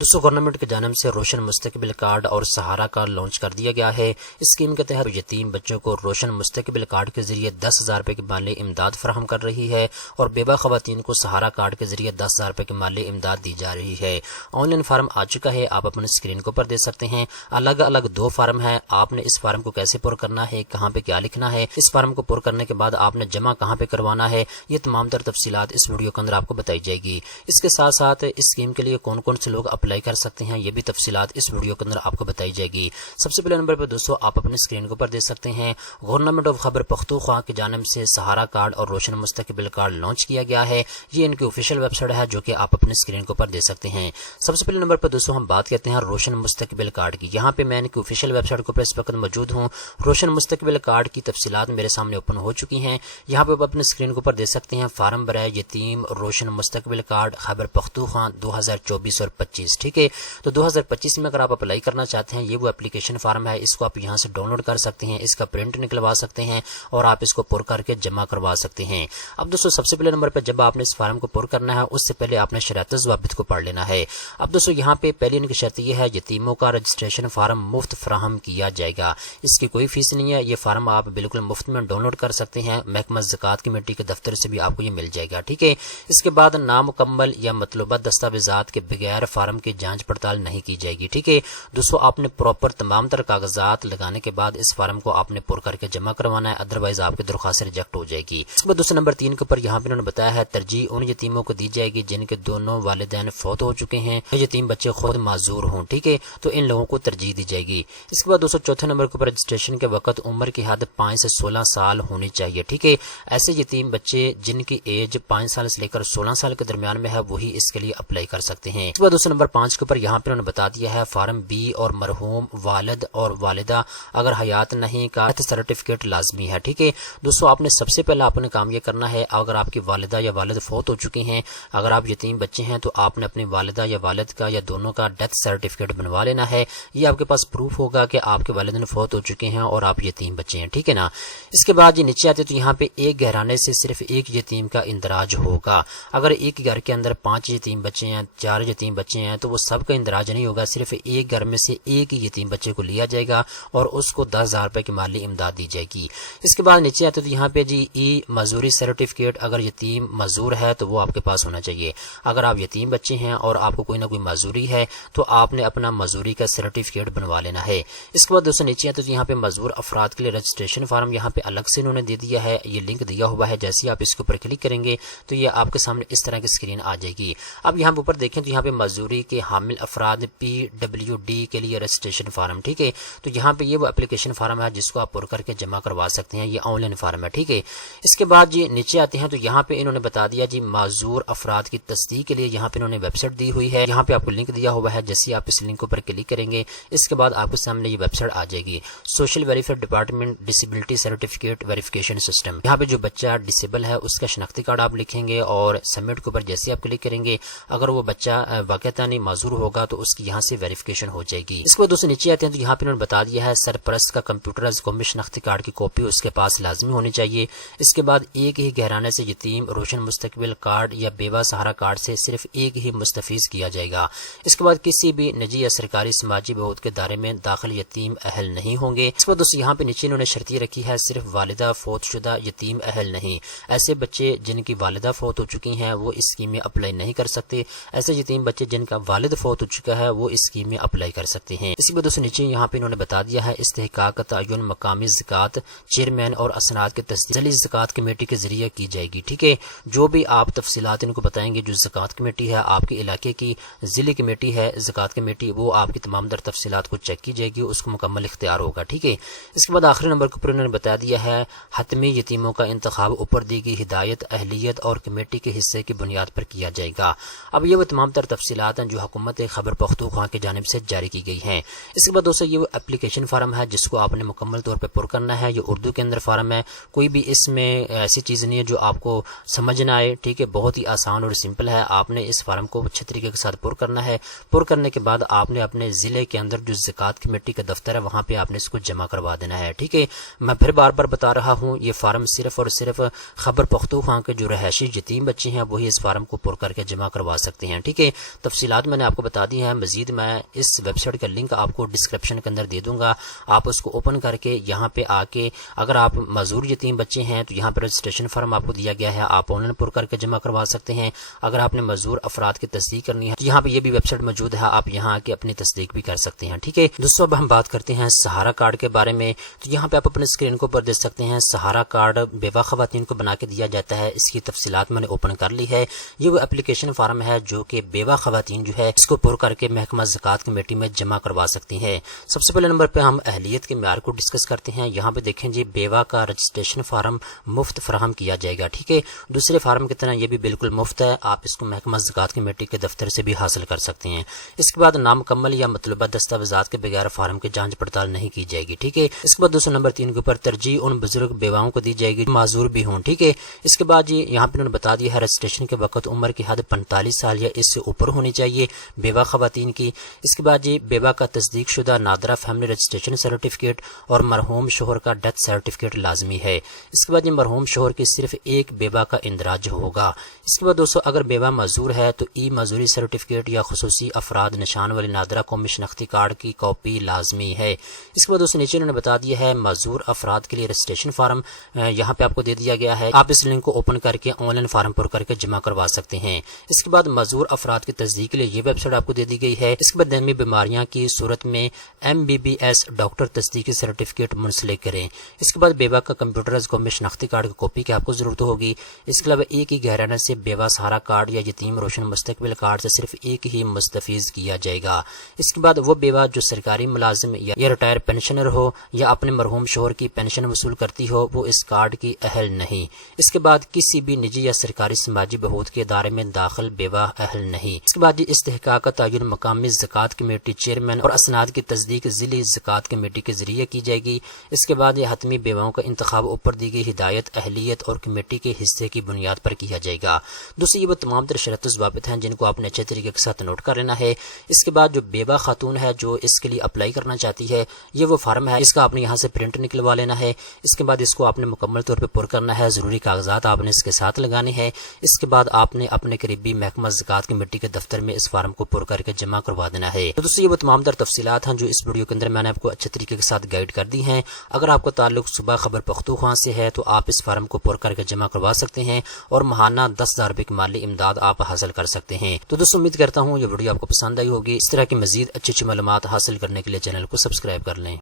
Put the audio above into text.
دوستوں گورنمنٹ کی جانب سے روشن مستقبل کارڈ اور سہارا کارڈ لانچ کر دیا گیا ہے۔ اسکیم کے تحت یتیم بچوں کو روشن مستقبل کارڈ کے ذریعے 10,000 روپے کی مالی امداد فراہم کر رہی ہے اور بیوہ خواتین کو سہارا کارڈ کے ذریعے 10,000 روپے کی مالی امداد دی جا رہی ہے۔ آن لائن فارم آ چکا ہے، آپ اپنے اسکرین کو پر دیکھ سکتے ہیں۔ الگ الگ 2 فارم ہیں، آپ نے اس فارم کو کیسے پر کرنا ہے، کہاں پہ کیا لکھنا ہے، اس فارم کو پر کرنے کے بعد آپ نے جمع کہاں پہ کروانا ہے، یہ تمام تر تفصیلات اس ویڈیو کے اندر آپ کو بتائی جائے گی۔ اس کے ساتھ ساتھ اس اسکیم کے لیے کون کون سے لوگ اپلائی کر سکتے ہیں یہ بھی تفصیلات اس ویڈیو کے اندر آپ کو بتائی جائے گی۔ سب سے پہلے نمبر پر دوستو آپ اپنے اسکرین کو پر دیکھ سکتے ہیں، گورنمنٹ آف خیبر پختونخوا کی جانب سے سہارا کارڈ اور روشن مستقبل کارڈ لانچ کیا گیا ہے۔ یہ ان کی آفیشیل ویب سائٹ ہے جو کہ آپ اپنے اسکرین کو پر دیکھ سکتے ہیں۔ سب سے پہلے نمبر پر دوستو ہم بات کرتے ہیں روشن مستقبل کارڈ کی۔ یہاں پہ میں ان کی آفیشیل ویب سائٹ پر اس وقت موجود ہوں۔ روشن مستقبل کارڈ کی تفصیلات میرے سامنے اوپن ہو چکی ہیں۔ یہاں پہ آپ اپنے اسکرین کو پر دیکھ سکتے ہیں، فارم برائے یتیم روشن مستقبل کارڈ خیبر پختونخوا 2024 اور 25، ٹھیک ہے۔ تو 2025 میں اگر آپ اپلائی کرنا چاہتے ہیں، یہ وہ اپلیکیشن فارم ہے، اس کو آپ یہاں سے ڈاؤن لوڈ کر سکتے ہیں، اس کا پرنٹ نکلوا سکتے ہیں اور آپ اس کو پر کر کے جمع کروا سکتے ہیں۔ اب دوستو سب سے پہلے نمبر پہ جب آپ نے اس فارم کو پر کرنا ہے اس سے پہلے آپ نے شرائط و ضوابط کو پڑھ لینا ہے۔ اب دوستو یہاں پہ پہلی ان کی شرط یہ ہے، یتیموں کا رجسٹریشن فارم مفت فراہم کیا جائے گا، اس کی کوئی فیس نہیں ہے، یہ فارم آپ بالکل مفت میں ڈاؤن لوڈ کر سکتے ہیں، محکمہ زکوٰۃ کمیٹی کے دفتر سے بھی آپ کو یہ مل جائے گا، ٹھیک ہے۔ اس کے بعد نامکمل یا مطلوبہ دستاویزات کے بغیر فارم کی جانچ پڑتال نہیں کی جائے گی، ٹھیک ہے۔ دوستو آپ نے پراپر تمام تر کاغذات لگانے کے بعد اس فارم کو آپ نے پر کر کے جمع کروانا ہے، ادروائز آپ کی درخواست ریجیکٹ ہو جائے گی۔ اس کے بعد دوستو نمبر 3 کے اوپر یہاں پہ انہوں نے بتایا ہے، ترجیح ان یتیموں کو دی جائے گی جن کے دونوں والدین فوت ہو چکے ہیں، یتیم بچے خود معذور ہوں، ٹھیک ہے، تو ان لوگوں کو ترجیح دی جائے گی۔ اس کے بعد دوستو چوتھے نمبر کے اوپر رجسٹریشن کے وقت عمر کی حد 5 سے 16 سال ہونی چاہیے، ٹھیک ہے۔ ایسے یتیم بچے جن کی ایج 5 سال سے لے کر 16 سال کے درمیان میں ہے وہی اس کے لیے اپلائی کر سکتے ہیں۔ اس کے بعد دوستو نمبر 5 کے اوپر یہاں پہ انہوں نے بتا دیا ہے، فارم بی اور مرحوم والد اور والدہ اگر حیات نہیں کا سرٹیفکیٹ لازمی ہے، ٹھیک ہے۔ دوستو آپ نے سب سے پہلا اپنے کام یہ کرنا ہے، اگر آپ کی والدہ یا والد فوت ہو چکے ہیں، اگر آپ یتیم بچے ہیں تو آپ نے اپنی والدہ یا والد کا یا دونوں کا ڈیتھ سرٹیفکیٹ بنوا لینا ہے، یہ آپ کے پاس پروف ہوگا کہ آپ کے والدین فوت ہو چکے ہیں اور آپ یتیم بچے ہیں، ٹھیک ہے نا۔ اس کے بعد یہ نیچے آتے تو یہاں پہ ایک گھرانے سے صرف ایک یتیم کا اندراج ہوگا۔ اگر ایک گھر کے اندر 5 یتیم بچے ہیں، 4 یتیم بچے ہیں تو وہ سب کا اندراج نہیں ہوگا، صرف ایک گھر میں سے ایک ہی یتیم بچے کو لیا جائے گا اور اس کو 10,000 روپے کی مالی امداد دی جائے گی۔ اس کے بعد نیچے آتے تو یہاں پہ جی ای معذوری سرٹیفکیٹ، اگر یتیم معذور ہے تو وہ آپ کے پاس ہونا چاہیے۔ اگر آپ یتیم بچے ہیں اور آپ کو کوئی نہ کوئی معذوری ہے تو آپ نے اپنا معذوری کا سرٹیفکیٹ بنوا لینا ہے۔ اس کے بعد دوستو نیچے آتے تو یہاں پہ معذور افراد کے لیے رجسٹریشن فارم یہاں پہ الگ سے انہوں نے دے دیا ہے، یہ لنک دیا ہوا ہے، جیسے ہی آپ اس کے اوپر کلک کریں گے تو یہ آپ کے سامنے اس طرح کی اسکرین آ جائے گی۔ اب یہاں پہ اوپر دیکھیں تو یہاں پہ معذوری کے حامل افراد PWD کے لیے رجسٹریشن فارم، ٹھیک ہے، تو یہاں پہ یہ وہ اپلیکیشن فارم ہے جس کو آپ پر کر کے جمع کروا سکتے ہیں، یہ آن لائن فارم ہے، ٹھیک ہے۔ اس کے بعد جی نیچے آتے ہیں تو یہاں پہ انہوں نے بتا دیا جی معذور افراد کی تصدیق کے لیے یہاں پہ انہوں نے ویب سائٹ دی ہوئی ہے، یہاں پہ آپ کو لنک دیا ہوا ہے، جیسے آپ اس لنک پر کلک کریں گے اس کے بعد آپ کے سامنے یہ ویب سائٹ آ جائے گی، social welfare department disability certificate verification system. یہاں پہ جو بچہ ڈسیبل ہے اس کا شناختی کارڈ آپ لکھیں گے اور سبمٹ کے اوپر جیسے آپ کلک کریں گے اگر وہ بچہ واقعتاً معذور ہوگا تو اس کی یہاں سے ویریفیکیشن ہو جائے گی۔ اس کے بعد دوستو نیچے آتے ہیں تو یہاں پہ انہوں نے بتا دیا ہے، سرپرست کا کمپیوٹرائز قومی شناختی کارڈ کی کاپی اس کے پاس لازمی ہونی چاہیے۔ اس کے بعد ایک ہی گھرانے سے یتیم روشن مستقبل کارڈ یا بیوہ سہارا کارڈ سے صرف ایک ہی مستفیض کیا جائے گا۔ اس کے بعد کسی بھی نجی یا سرکاری سماجی بہبود کے دائرے میں داخل یتیم اہل نہیں ہوں گے۔ اس کے بعد دوستو یہاں پہ نیچے انہوں نے شرط یہ رکھی ہے، صرف والدہ فوت شدہ یتیم اہل نہیں، ایسے بچے جن کی والدہ فوت ہو چکی ہیں وہ اس اسکیم میں اپلائی نہیں کر سکتے، ایسے یتیم بچے جن کا والد فوت ہو چکا ہے وہ اس اسکیم میں اپلائی کر سکتے ہیں۔ اس کے بعد دوستو نیچے یہاں پہ انہوں نے بتا دیا ہے، استحقاق تعین مقامی زکوٰۃ چیئرمین اور اسناد کے تصدیق ضلعی زکوٰۃ کمیٹی کے ذریعے کی جائے گی، ٹھیک ہے۔ جو بھی آپ تفصیلات ان کو بتائیں گے، جو زکوٰۃ کمیٹی ہے آپ کے علاقے کی ضلعی کمیٹی ہے زکوٰۃ کمیٹی، وہ آپ کی تمام در تفصیلات کو چیک کی جائے گی، اس کو مکمل اختیار ہوگا، ٹھیک ہے۔ اس کے بعد آخری نمبر کے اوپر انہوں نے بتا دیا ہے، حتمی یتیموں کا انتخاب اوپر دی گئی ہدایت اہلیت اور کمیٹی کے حصے کی بنیاد پر کیا جائے گا۔ اب یہ وہ تمام تر تفصیلات ہیں جو حکومت خیبر پختونخوا کی جانب سے جاری کی گئی ہیں۔ اس کے بعد دوستو یہ وہ اپلیکیشن فارم ہے جس کو آپ نے مکمل طور پہ پر کرنا ہے، یہ اردو کے اندر فارم ہے، کوئی بھی اس میں ایسی چیز نہیں ہے جو آپ کو سمجھ نہ آئے، ٹھیک ہے، بہت ہی آسان اور سمپل ہے۔ آپ نے اس فارم کو اچھے طریقے کے ساتھ پر کرنا ہے، پر کرنے کے بعد آپ نے اپنے ضلع کے اندر جو زکوٰۃ کمیٹی کا دفتر ہے وہاں پہ آپ نے اس کو جمع کروا دینا ہے، ٹھیک ہے۔ میں پھر بار بار بتا رہا ہوں، یہ فارم صرف اور صرف خیبر پختونخوا کے جو رہائشی یتیم بچے ہیں وہی اس فارم کو پر کر کے جمع کروا سکتے ہیں، ٹھیک ہے۔ تفصیلات میں نے آپ کو بتا دی ہیں. مزید میں اس ویب سائٹ کا لنک آپ کو ڈسکرپشن کے اندر دے دوں گا. آپ اس کو اوپن کر کے یہاں پہ آ کے اگر آپ معذور یتیم بچے ہیں تو یہاں پہ رجسٹریشن فارم آپ کو دیا گیا ہے, آپ آن لائن پر کر کے جمع کروا سکتے ہیں. اگر آپ نے معذور افراد کی تصدیق کرنی ہے تو یہاں پہ یہ بھی ویب سائٹ موجود ہے, آپ یہاں آ کے اپنی تصدیق بھی کر سکتے ہیں. ٹھیک ہے دوستوں, اب ہم بات کرتے ہیں سہارا کارڈ کے بارے میں. تو یہاں پہ آپ اپنے اسکرین کو اوپر دیکھ سکتے ہیں, سہارا کارڈ بیوہ خواتین کو بنا کے دیا جاتا ہے. اس کی تفصیلات میں نے اوپن کر لی ہے. یہ وہ اپلیکیشن فارم ہے جو کہ بیوہ خواتین جو ہے اس کو پر کر کے محکمہ زکوٰۃ کمیٹی میں جمع کروا سکتی ہیں. سب سے پہلے نمبر پہ ہم اہلیت کے معیار کو ڈسکس کرتے ہیں. یہاں پہ دیکھیں جی, بیوہ کا رجسٹریشن فارم مفت فراہم کیا جائے گا. ٹھیک ہے, دوسرے فارم کی طرح یہ بھی بالکل مفت ہے, آپ اس کو محکمہ زکوٰۃ کمیٹی کے دفتر سے بھی حاصل کر سکتے ہیں. اس کے بعد نامکمل یا مطلوبہ دستاویزات کے بغیر فارم کی جانچ پڑتال نہیں کی جائے گی. ٹھیک ہے, اس کے بعد دوستوں نمبر 3 کے اوپر ترجیح ان بزرگ بیواؤں کو دی جائے گی معذور بھی ہوں. ٹھیک ہے, اس کے بعد جی یہاں پہ انہوں نے بتا دیا ہے رجسٹریشن کے وقت عمر کی حد 45 سال یا اس سے اوپر ہونی چاہیے بیوہ خواتین کی. اس کے بعد جی بیوہ کا تصدیق شدہ نادرہ فیملی رجسٹریشن سرٹیفکیٹ اور مرحوم شوہر کا ڈیتھ سرٹیفکیٹ لازمی ہے. اس کے بعد یہ مرحوم شوہر کی صرف ایک بیوہ کا اندراج ہوگا. اس کے بعد دوستو اگر بیوہ معذور ہے تو ای معذوری سرٹیفکیٹ یا خصوصی افراد نشان والی نادرہ قومی شناختی کارڈ کی کاپی لازمی ہے. اس کے بعد دوستو نیچے انہوں نے بتا دیا ہے معذور افراد کے لیے رجسٹریشن فارم یہاں پہ آپ کو دے دیا گیا ہے. آپ اس لنک کو اوپن کر کے آن لائن فارم پر کر کے جمع کروا سکتے ہیں. اس کے بعد معذور افراد کی تصدیق کے لیے یہ ویب سائٹ آپ کو دے دی گئی ہے. اس کے بعد دائمی بیماریاں کی صورت میں MBBS ڈاکٹر تصدیقی سرٹیفکیٹ منسلک کریں. اس کے بعد بیوہ کا کمپیوٹرائز قومی شناختی کارڈ کی کاپی کی آپ کو ضرورت ہوگی. اس کے علاوہ ایک ہی گہرانہ سے بیوہ سہارا کارڈ یا یتیم روشن مستقبل کارڈ سے صرف ایک ہی مستفیض کیا جائے گا. اس کے بعد وہ بیوہ جو سرکاری ملازم یا ریٹائر پینشنر ہو یا اپنے مرحوم شوہر کی پینشن وصول کرتی ہو وہ اس کارڈ کی اہل نہیں. اس کے بعد کسی بھی نجی یا سرکاری سماجی بہبود کے ادارے میں داخل بیوہ اہل نہیں. اس کے بعد یہ استحقاق کا تعین مقامی زکوٰۃ کمیٹی چیئرمین اور اسناد کی تصدیق ضلعی زکوٰۃ کمیٹی کے ذریعے کی جائے گی. اس کے بعد یہ حتمی بیواؤں کا انتخاب اوپر دی گئی ہدایت اہلیت اور کمیٹی کے حصے کی بنیاد پر کیا جائے گا. دوستو یہ وہ تمام تر شرط و ضوابط ہیں جن کو آپ نے اچھے طریقے کے ساتھ نوٹ کر لینا ہے. اس کے بعد جو بیوہ خاتون ہے جو اس کے لیے اپلائی کرنا چاہتی ہے یہ وہ فارم ہے, اس کا آپ نے یہاں سے پرنٹ نکلوا لینا ہے. اس کے بعد اس کو آپ نے مکمل طور پہ پر کرنا ہے, ضروری کاغذات آپ نے اس کے ساتھ لگانے ہیں. اس کے بعد آپ نے اپنے قریبی محکمہ زکوٰۃ کمیٹی کے دفتر میں اس فارم کو پر کر کے جمع کروا دینا ہے. تو دوستو یہ وہ تمام تر تفصیلات ہیں جو اس ویڈیو کے اندر میں نے آپ کو اچھے طریقے کے ساتھ گائیڈ کر دی ہیں. اگر آپ کو تعلق صبح خبر پختونخوا سے ہے تو آپ اس فارم کو پر کر کے جمع کروا سکتے ہیں اور ماہانہ 10,000 روپے کی مالی امداد آپ حاصل کر سکتے ہیں. تو دوستو امید کرتا ہوں یہ ویڈیو آپ کو پسند آئی ہوگی. اس طرح کی مزید اچھی معلومات حاصل کرنے کے لیے چینل کو سبسکرائب کر لیں.